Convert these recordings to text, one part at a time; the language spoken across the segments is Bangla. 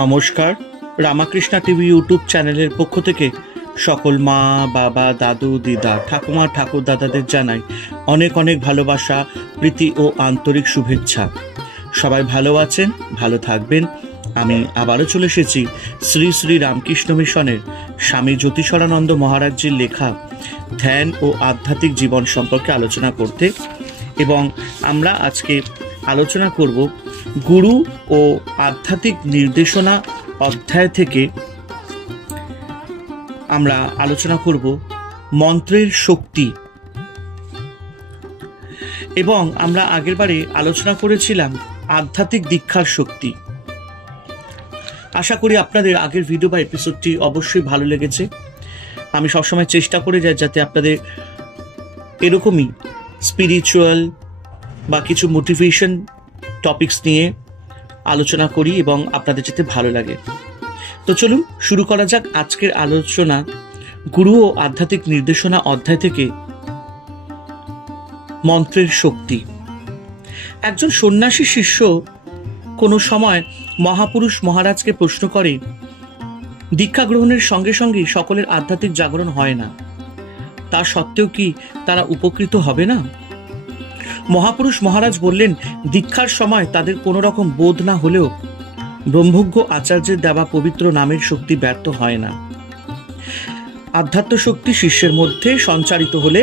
নমস্কার, রামাকৃষ্ণা টিভি ইউটিউব চ্যানেলের পক্ষ থেকে সকল মা, বাবা, দাদু, দিদা, ঠাকুমা, ঠাকুর দাদাদের জানাই অনেক অনেক ভালোবাসা, প্রীতি ও আন্তরিক শুভেচ্ছা। সবাই ভালো আছেন, ভালো থাকবেন। আমি আবারও চলে এসেছি শ্রী শ্রী রামকৃষ্ণ মিশনের স্বামী জ্যোতিষরানন্দ মহারাজজির লেখা ধ্যান ও আধ্যাত্মিক জীবন সম্পর্কে আলোচনা করতে, এবং আমরা আজকে আলোচনা করব গুরু ও আধ্যাত্মিক নির্দেশনা অধ্যায় থেকে। আমরা আলোচনা করব মন্ত্রের শক্তি, এবং আমরা আগেরবারে আলোচনা করেছিলাম আধ্যাত্মিক দীক্ষার শক্তি। আশা করি আপনাদের আগের ভিডিও বা এপিসোডটি অবশ্যই ভালো লেগেছে। আমি সবসময় চেষ্টা করে যাই যাতে আপনাদের এরকমই স্পিরিচুয়াল বা কিছু মোটিভেশন টপিকস নিয়ে আলোচনা করি এবং আপনাদের যাতে ভালো লাগে। তো চলুন শুরু করা যাক আজকের আলোচনা গুরু ও আধ্যাত্মিক নির্দেশনা অধ্যায় থেকে মন্ত্রের শক্তি। একজন সন্ন্যাসী শিষ্য কোনো সময় মহাপুরুষ মহারাজকে প্রশ্ন করে, দীক্ষা গ্রহণের সঙ্গে সঙ্গেই সকলের আধ্যাত্মিক জাগরণ হয় না, তা সত্ত্বেও কি তারা উপকৃত হবে না? মহাপুরুষ মহারাজ বললেন, দীক্ষার সময় তাদের কোনো রকম বোধ না হলেও ব্রহ্মজ্ঞ আচার্যের দেওয়া পবিত্র নামের শক্তি ব্যর্থ হয় না। আধ্যাত্ম শক্তি শিষ্যের মধ্যে সঞ্চারিত হলে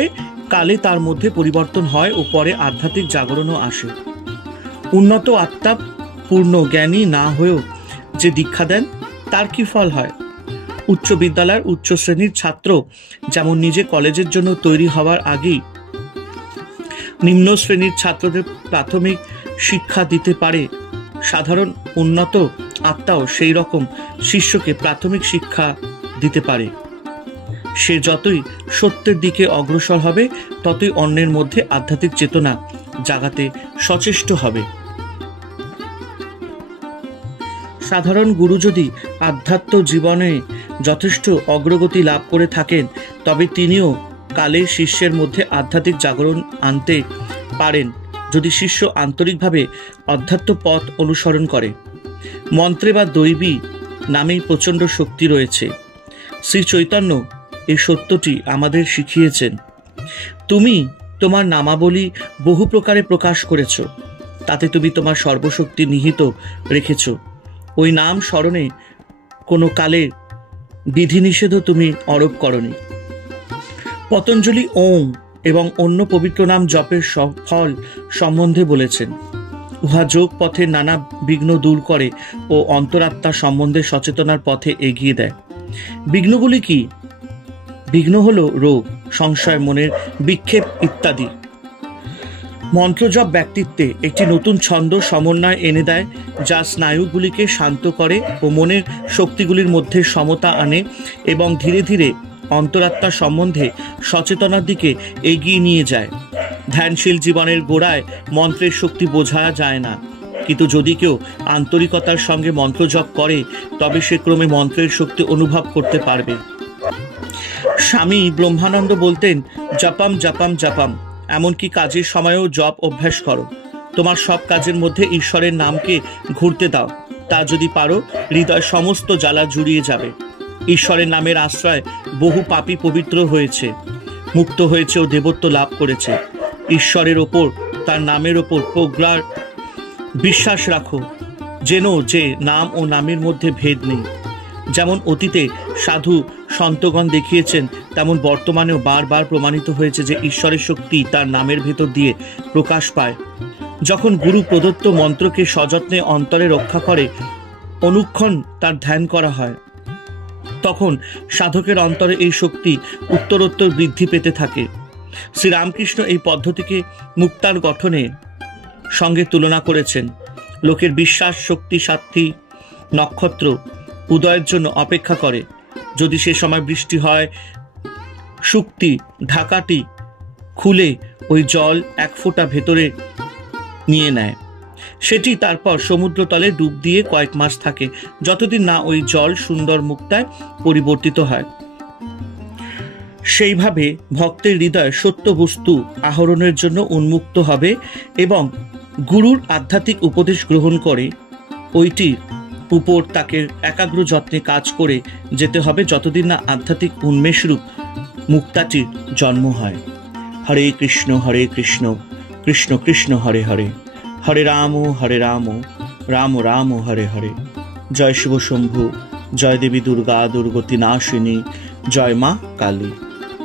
কালে তার মধ্যে পরিবর্তন হয় ও পরে আধ্যাত্মিক জাগরণও আসে। উন্নত আত্মা পূর্ণ জ্ঞানী না হয়েও যে দীক্ষা দেন তার কি ফল হয়? উচ্চ বিদ্যালয়ের উচ্চ শ্রেণীর ছাত্র যেমন নিজে কলেজের জন্য তৈরি হওয়ার আগেই নিম্ন শ্রেণীর ছাত্রদের প্রাথমিক শিক্ষা দিতে পারে, সাধারণ উন্নত আত্মাও সেই রকম শিষ্যকে প্রাথমিক শিক্ষা দিতে পারে। সে যতই সত্যের দিকে অগ্রসর হবে ততই অন্যের মধ্যে আধ্যাত্মিক চেতনা জাগাতে সচেষ্ট হবে। সাধারণ গুরু যদি আধ্যাত্ম জীবনে যথেষ্ট অগ্রগতি লাভ করে থাকেন তবে তিনিও কালে শিষ্যের মধ্যে আধ্যাত্মিক জাগরণ আনতে পারেন যদি শিষ্য আন্তরিকভাবে অধ্যাত্ম পথ অনুসরণ করে। মন্ত্রে বা দৈবী নামেই প্রচণ্ড শক্তি রয়েছে। শ্রী চৈতন্য এই সত্যটি আমাদের শিখিয়েছেন। তুমি তোমার নামাবলী বহু প্রকারে প্রকাশ করেছ, তাতে তুমি তোমার সর্বশক্তি নিহিত রেখেছ। ওই নাম স্মরণে কোনো কালে বিধিনিষেধও তুমি আরোপ করনি। পতঞ্জলি ওম এবং অন্য পবিত্র নাম জপের ফল সম্বন্ধে বলেছেন। উহা যোগ পথে নানা বিঘ্ন দূর করে ও অন্তরাত্মা সম্বন্ধে সচেতনার পথে এগিয়ে দেয়। বিঘ্নগুলি কি? বিঘ্ন হলো রোগ, সংশয়, মনের বিক্ষেপ ইত্যাদি। মন্ত্রজপ ব্যক্তিত্বে একটি নতুন ছন্দ সমন্বয় এনে দেয়, যা স্নায়ুগুলিকে শান্ত করে ও মনের শক্তিগুলির মধ্যে সমতা আনে এবং ধীরে ধীরে অন্তরাত্মা সম্বন্ধে সচেতনার দিকে এগিয়ে নিয়ে যায়। ধ্যানশীল জীবনের গোড়ায় মন্ত্রের শক্তি বোঝা যায় না, কিন্তু যদি কেউ আন্তরিকতার সঙ্গে মন্ত্রজপ করে তবে সে ক্রমে মন্ত্রের শক্তি অনুভব করতে পারবে। স্বামী ব্রহ্মানন্দ বলতেন, জপাম জপাম জপাম, এমনকি কাজের সময়ও জপ অভ্যাস করো। তোমার সব কাজের মধ্যে ঈশ্বরের নামকে ঘুরতে দাও, তা যদি পারো হৃদয় সমস্ত জ্বালা জুড়িয়ে যাবে। ঈশ্বরের নামের আশ্রয় বহু পাপী পবিত্র হয়েছে, মুক্ত হয়েছে ও দেবত্ব লাভ করেছে। ঈশ্বরের ওপর, তার নামের ওপর প্রগাঢ় বিশ্বাস রাখো, যেন যে নাম ও নামের মধ্যে ভেদ নেই। যেমন অতীতে সাধু সন্তগণ দেখিয়েছেন, তেমন বর্তমানেও বারবার প্রমাণিত হয়েছে যে ঈশ্বরের শক্তি তার নামের ভেতর দিয়ে প্রকাশ পায়। যখন গুরু প্রদত্ত মন্ত্রকে সযত্নে অন্তরে রক্ষা করে অনুক্ষণ তার ধ্যান করা হয়, তখন সাধকের অন্তরে এই শক্তি উত্তরোত্তর বৃদ্ধি পেতে থাকে। শ্রীরামকৃষ্ণ এই পদ্ধতিকে মুক্তার গঠনের সঙ্গে তুলনা করেছেন। লোকের বিশ্বাস শক্তি সাথী নক্ষত্র উদয়ের জন্য অপেক্ষা করে। যদি সে সময় বৃষ্টি হয়, শুক্তি ঢাকাটি খুলে ওই জল এক ফোঁটা ভেতরে নিয়ে নেয়। সেটি তারপর সমুদ্রতলে ডুব দিয়ে কয়েক মাস থাকে, যতদিন না ওই জল সুন্দর মুক্তায় পরিবর্তিত হয়। সেইভাবে ভক্তের হৃদয় সত্য বস্তু আহরণের জন্য উন্মুক্ত হবে এবং গুরুর আধ্যাত্মিক উপদেশ গ্রহণ করে ওইটি উপর তাকে একাগ্র যত্নে কাজ করে যেতে হবে যতদিন না আধ্যাত্মিক উন্মেষরূপ মুক্তাটির জন্ম হয়। হরে কৃষ্ণ কৃষ্ণ কৃষ্ণ হরে হরে, হরে রাম রাম রাম হরে হরে। জয় শিব শম্ভু, জয় দেবী দুর্গা দুর্গতি নাশিনী, জয় মা কালী।